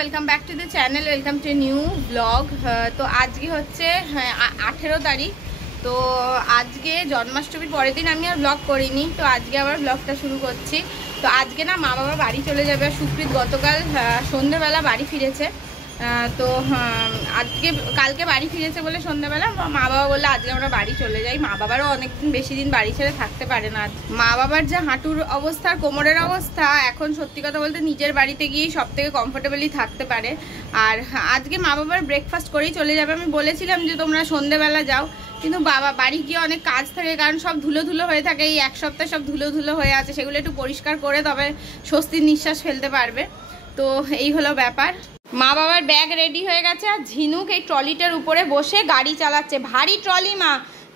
Welcome back to the channel, welcome to new blog. তো আজকে হচ্ছে 18 তারিখ। তো আজকে জন্মাষ্টমীর পরের দিন আমি আর ব্লগ করিনি, তো আজকে আবার ব্লগটা শুরু করছি। তো আজকে না মা বাবা বাড়ি চলে যাবে। সুপ্রীত গতকাল সন্ধ্যেবেলা বাড়ি ফিরেছে। তো কালকে বাড়ি ফিরেছে বলে সন্ধ্যাবেলা মা বাবা বললে আজকে আমরা বাড়ি চলে যাই। মা বাবারও অনেকদিন বেশি দিন বাড়ি ছেড়ে থাকতে পারে না। মা বাবার যে হাঁটুর অবস্থা আর কোমরের অবস্থা, এখন সত্যি কথা বলতে নিজের বাড়িতে গিয়েই সব থেকে কমফোর্টেবলি থাকতে পারে। আর আজকে মা বাবার ব্রেকফাস্ট করেই চলে যাবে। আমি বলেছিলাম যে তোমরা সন্ধ্যেবেলা যাও, কিন্তু বাবা বাড়ি গিয়ে অনেক কাজ থাকে, কারণ সব ধুলো ধুলো হয়ে থাকে। এই এক সপ্তাহে সব ধুলো ধুলো হয়ে আছে, সেগুলো একটু পরিষ্কার করে তবে স্বস্তির নিঃশ্বাস ফেলতে পারবে। তো এই হলো ব্যাপার। মা বাবার ব্যাগ রেডি হয়ে গেছে, আর ঝিনুক এই ট্রলিটার উপরে বসে গাড়ি চালাচ্ছে। ভারী ট্রলি মা।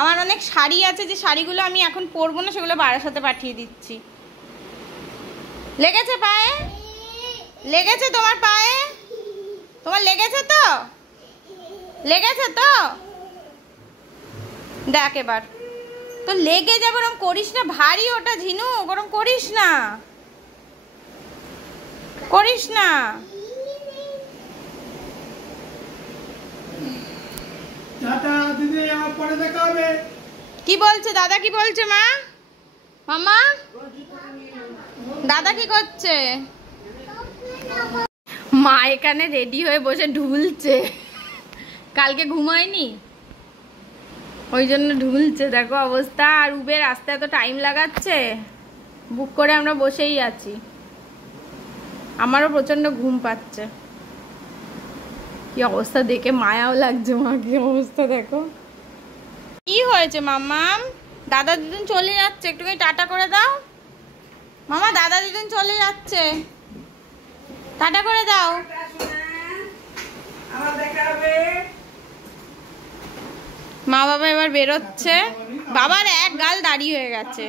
আমার অনেক শাড়ি আছে, যে শাড়িগুলো আমি এখন পরবো না, সেগুলো বারাসাতে পাঠিয়ে দিচ্ছি। লেগেছে পায়ে? লেগেছে তোমার পায়ে? তোমার লেগেছে তো? লেগেছে তো? দেখ এবার তো লেগে যাবে, ওরম করিস না। ভারী ওটা ঝিনুক, ওরম করিস না, করিস না। কি বলছে দাদা? কি বলছে মা? মামা দাদা কি করছে? মা এখানে রেডি হয়ে বসে ঢুলছে। কালকে ঘুমায়নি, ওই জন্য ঢুলছে। দেখো অবস্থা। আর উবের আসতে এত টাইম লাগাচ্ছে, বুক করে আমরা বসেই আছি। আমারও প্রচন্ড ঘুম পাচ্ছে। কি অবস্থা দেখে মায়াও লাগছে। মা কি অবস্থা দেখো। কি হয়েছে মাম্মাম? দাদা দিদুন চলে যাচ্ছে, একটুখানি টাটা করে দাও। মামা দাদা দিদুন চলে যাচ্ছে, টাটা করে দাও। মা বাবা এবার বেরোচ্ছে। বাবার এক গাল দাড়ি হয়ে গেছে।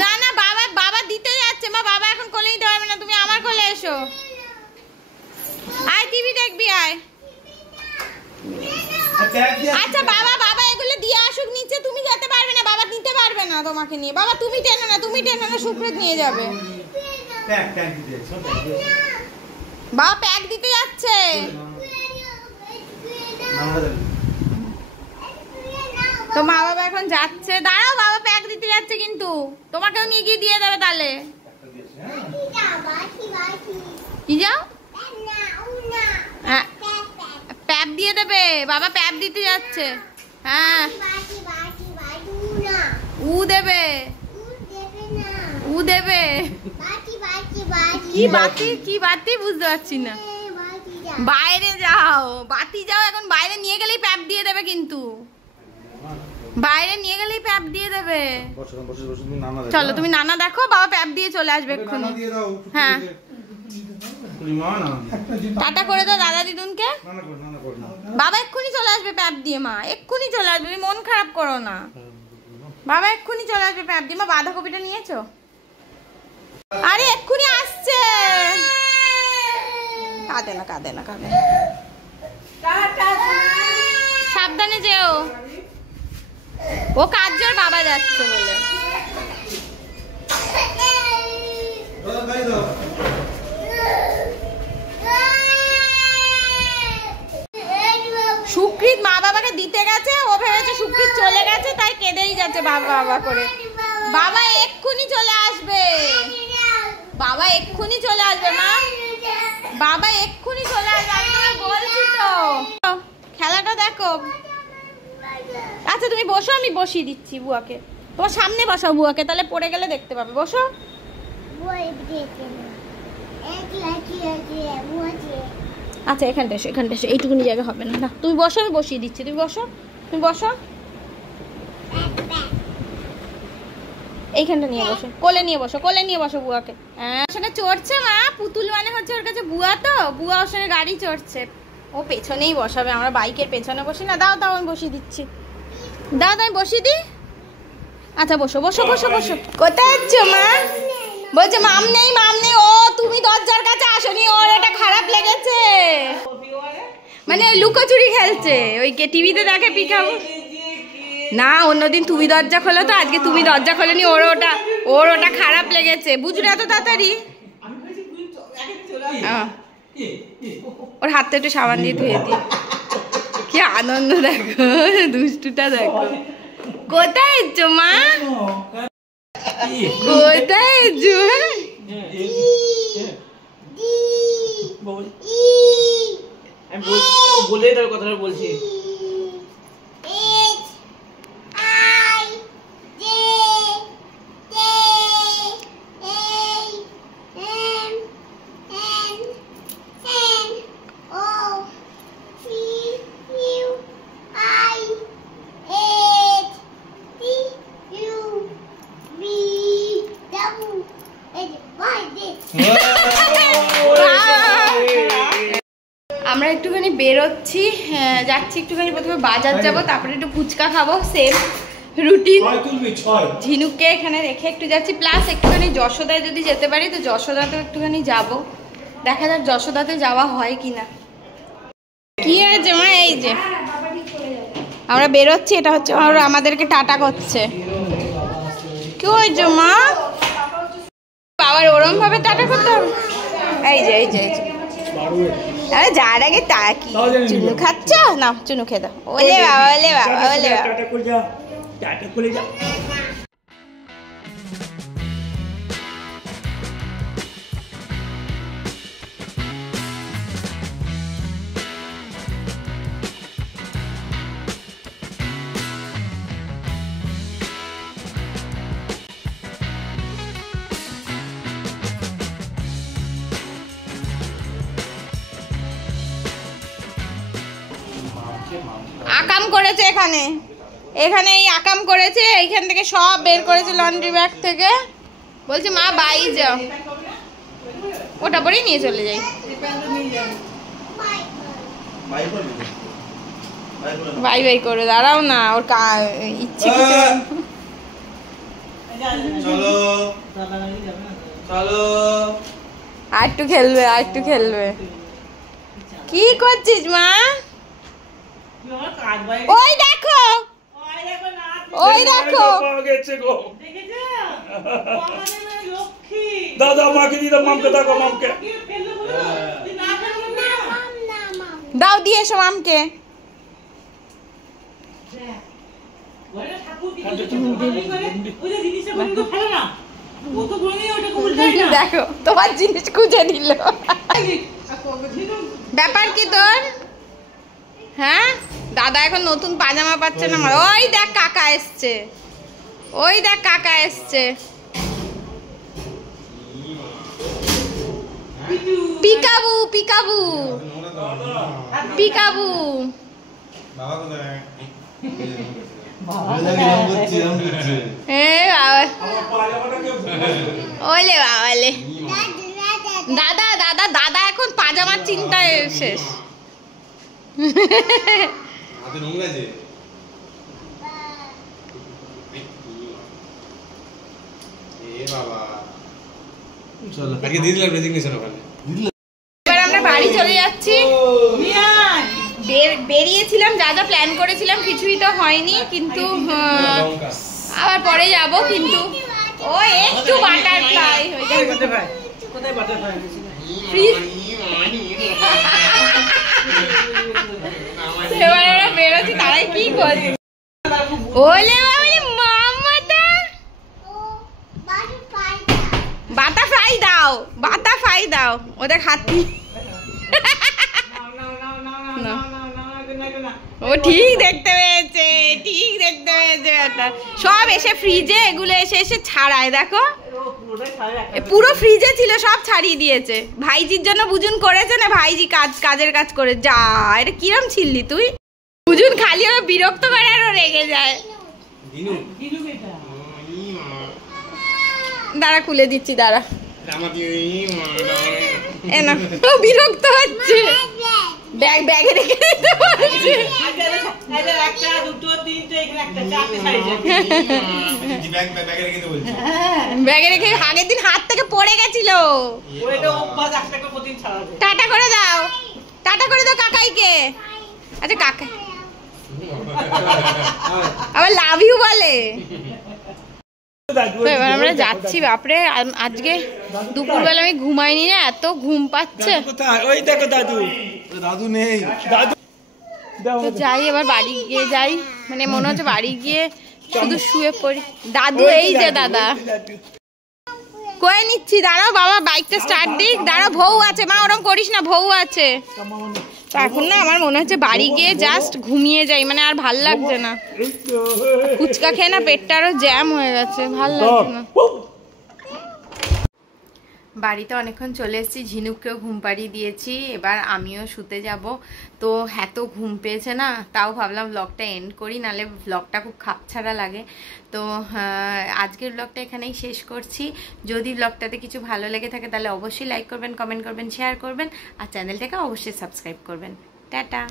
না না, বাবা দিতে যাচ্ছে। মা বাবা এখন কোলে নিতে পারবে না, তুমি আমার কোলে এসো। আয় টিভি দেখবি, আয়। আচ্ছা বাবা এগুলো দিয়ে আসুক নিচে, তুমি যেতে পারবে না, বাবা নিতে পারবে না তোমাকে নিয়ে। বাবা তুমি টেনো না, সুপ্রীত নিয়ে যাবে। বাবা প্যাক দিতে যাচ্ছে। তো মা বাবা এখন যাচ্ছে। দাঁড়াও, বাবা প্যাক দিতে যাচ্ছে, কিন্তু তোমাকেও নিয়ে গিয়ে দিয়ে দেবে তাহলে। কি যাও? হ্যাঁ প্যাপ দিয়ে দেবে, বাবা প্যাপ দিতে যাচ্ছে। হ্যাঁ উ দেবে, উ দেবে। কি বাতি? কি বাতি বুঝতে পারছি না। বাইরে যাও, বাতি যাও। এখন বাইরে নিয়ে গেলেই প্যাপ দিয়ে দেবে, কিন্তু বাইরে নিয়ে গেলেই প্যাপ দিয়ে দেবে। চলো তুমি নানা দেখো, বাবা প্যাপ দিয়ে চলে আসবে এক্ষুনি। হ্যাঁ টাটা করে দাও দাদা দিদুনকে। বাবা এক্ষুনি চলে আসবে প্যাপ দিয়ে। মা এক্ষুনি চলে আসবে, তুমি মন খারাপ করো না। বাবা এক্ষুনি চলে আসবে প্যাপ দিয়ে। মা বাঁধাকপিটা নিয়েছো? আরে এক্ষুনি আসছে। কাঁদে না, কাঁদে না, কাঁদে না। সাবধানে যেও। ও কাজ জোর বাবা যাচ্ছে বলে। সুপ্রীত মা বাবাকে দিতে গেছে, ও ভেবেছে সুপ্রীত চলে গেছে, তাই কেঁদেই যাচ্ছে বাবা করে। বাবা এক্ষুনি চলে আসবে, বাবা এক্ষুনি চলে আসবে। মা বাবা এক্ষুনি চলে আসবে, আমি তোমাকে বলছি তো। খেলাটা দেখো। আচ্ছা তুমি বসো, আমি বসিয়ে দিচ্ছি বুয়াকে। তোমার সামনে বসাও বুয়াকে, তাহলে পড়ে গেলে দেখতে পাবে। বসো। আচ্ছা এখানটা এসো, এখানটা এসো। এইটুকুনি জায়গা হবে না। তুমি বসো, আমি বসিয়ে দিচ্ছি। তুমি বসো, তুমি বসো। এইখানটা নিয়ে বসো, কোলে নিয়ে বসো, কোলে নিয়ে বসো বুয়াকে। হ্যাঁ সঙ্গে চড়ছে মা। পুতুল মানে হচ্ছে ওর কাছে বুয়া, তো বুয়া ওর সঙ্গে গাড়ি চড়ছে। ও পেছনেই বসাবে, আমরা বাইকের পেছনে বসি না। দাও আমি বসিয়ে দিচ্ছি। দাও আমি বসিয়ে দিই। আচ্ছা বসো বসো বসো বসো। কোথায় যাচ্ছ মা? বলছে মাম নেই, মাম নেই। ও তুমি দরজার কাছে আসনি, ওর এটা খারাপ লেগেছে। মানে ওই লুকোচুরি খেলছে, ওই টিভিতে দেখে পিখাবো না। অন্যদিন তুমি দরজা খোলো, তো আজকে তুমি দরজা খোলেনি। ওর ওটা খারাপ লেগেছে। বুঝলে এত তাড়াতাড়ি? ওর হাতটা একটু সাবান দিয়ে ধুয়ে দিই। কি আনন্দ দেখো, দুষ্টুটা দেখো। কোথায় এসছো মা, কোথায় এসছো? বলে তার কথাটা বলছি। আমরা একটুখানি বেরোচ্ছি, যাচ্ছি একটুখানি, প্রথমে বাজার যাব, তারপরে একটু ফুচকা খাবো, সেম রুটিন। ঝিনুককে এখানে রেখে একটু যাচ্ছি, প্লাস একটুখানি যশোদায় যদি যেতে পারি তো যশোদাতেও একটুখানি যাব, দেখা যাক যশোদাতে যাওয়া হয় কিনা। কি হয়েছে মা? এই যে আমরা বেরোচ্ছি, এটা হচ্ছে আমাদেরকে টাটা করছে। কি হয়েছে মা? বাবার ওরম ভাবে টাটা করতে হবে? এই যে এই যে এই যে, আরে যার আগে তা কি চুনু খাচ্ছ না, চুনু খেয়ে দাও। ওলে বাবা, ওলে বাবা, ওলে বাবা। আকাম করেছে এখানে, এখানে এই আকাম করেছে, এইখান থেকে সব বের করেছে লন্ড্রি ব্যাগ থেকে। বলছে মা বাই যাও, ওটা পরেই নিয়ে চলে যাই। বাই বাই করে দাঁড়াও না, ওর ইচ্ছে কিছু। আর একটু খেলবে, আর একটু খেলবে। কি করছিস মা? ওই দেখো, ওই দেখো, দাদা মাকে দিদা, মামকে দেখো, মামকে দাও, দিয়ে এসো মামকে। দেখো তোমার জিনিস খুঁজে দিল। ব্যাপার কি তোর? হ্যাঁ, দাদা এখন নতুন পাজামা পাচ্ছে না। ওই দেখ কাকা এসছে, ওই দেখ কাকা এসছে। Peekaboo, peekaboo, peekaboo. ওলে বাবালে, দাদা দাদা দাদা এখন পাজামার চিন্তায় শেষ। এবার আমরা বাড়ি চলে যাচ্ছি। বেরিয়েছিলাম, যা যা প্ল্যান করেছিলাম কিছুই তো হয়নি, কিন্তু আবার পরে যাব। কিন্তু ও একটু বাটারফ্লাই এবার আমরা বেরোচ্ছি, তারাই কি করছে? ওলে বাবলে মামাটা, বাটারফ্লাই দাও, বাটারফ্লাই দাও, ওদের হাতি। ও ঠিক দেখতে পেয়েছে, ঠিক দেখতে পেয়েছে। সব এসে ফ্রিজে, এগুলো এসে এসে ছাড়ায়, দেখো পুরো ফ্রিজে ছিল, সব ছাড়িয়ে দিয়েছে। ভাইজির জন্য বুঝুন করেছে না, ভাইজি কাজের কাজ করে। যা, এটা কিরম ছিললি তুই? বুঝুন খালি ওরা বিরক্ত করে আর রেগে যায়। দাঁড়া খুলে দিচ্ছি, দাঁড়া। বিরক্ত হচ্ছে, ব্যাগে রেখে দিতে বলছে। ব্যাগে রেখে আগের দিন হাত থেকে পড়ে গেছিল। টাটা করে দাও, টাটা করে দাও কাকাইকে। আচ্ছা কাকা আবার লাভ ইউ বলে। তো এবার আমরা যাচ্ছি। বাপরে আজকে দুপুরবেলা আমি ঘুমাইনি না, এত ঘুম পাচ্ছে। ওই দেখো দাদু, দাদু নেই, দাদু তো যাই এবার বাড়ি গিয়ে যাই, মানে মনে হচ্ছে বাড়ি গিয়ে শুধু শুয়ে পড়ি। দাদু এই যে দাদা কয়ে নিচ্ছি, দাঁড়াও বাবা বাইকটা স্টার্ট দিক, দাঁড়াও ভৌ আছে মা, ওরম করিস না, ভৌ আছে। তো এখন না আমার মনে হচ্ছে বাড়ি গিয়ে জাস্ট ঘুমিয়ে যাই, মানে আর ভাল লাগছে না। ফুচকা খেয়ে না পেটটা আরো জ্যাম হয়ে গেছে, ভাল লাগছে না। বাড়িতে অনেকক্ষণ চলে এসেছি, ঝিনুককেও ঘুম পাড়িয়ে দিয়েছি, এবার আমিও শুতে যাব। তো এত ঘুম পেয়েছে না, তাও ভাবলাম ব্লগটা এন্ড করি, নাহলে ব্লগটা খুব খাপছাড়া লাগে। তো আজকের ব্লগটা এখানেই শেষ করছি। যদি ব্লগটাতে কিছু ভালো লেগে থাকে তাহলে অবশ্যই লাইক করবেন, কমেন্ট করবেন, শেয়ার করবেন, আর চ্যানেলটাকে অবশ্যই সাবস্ক্রাইব করবেন। টাটা।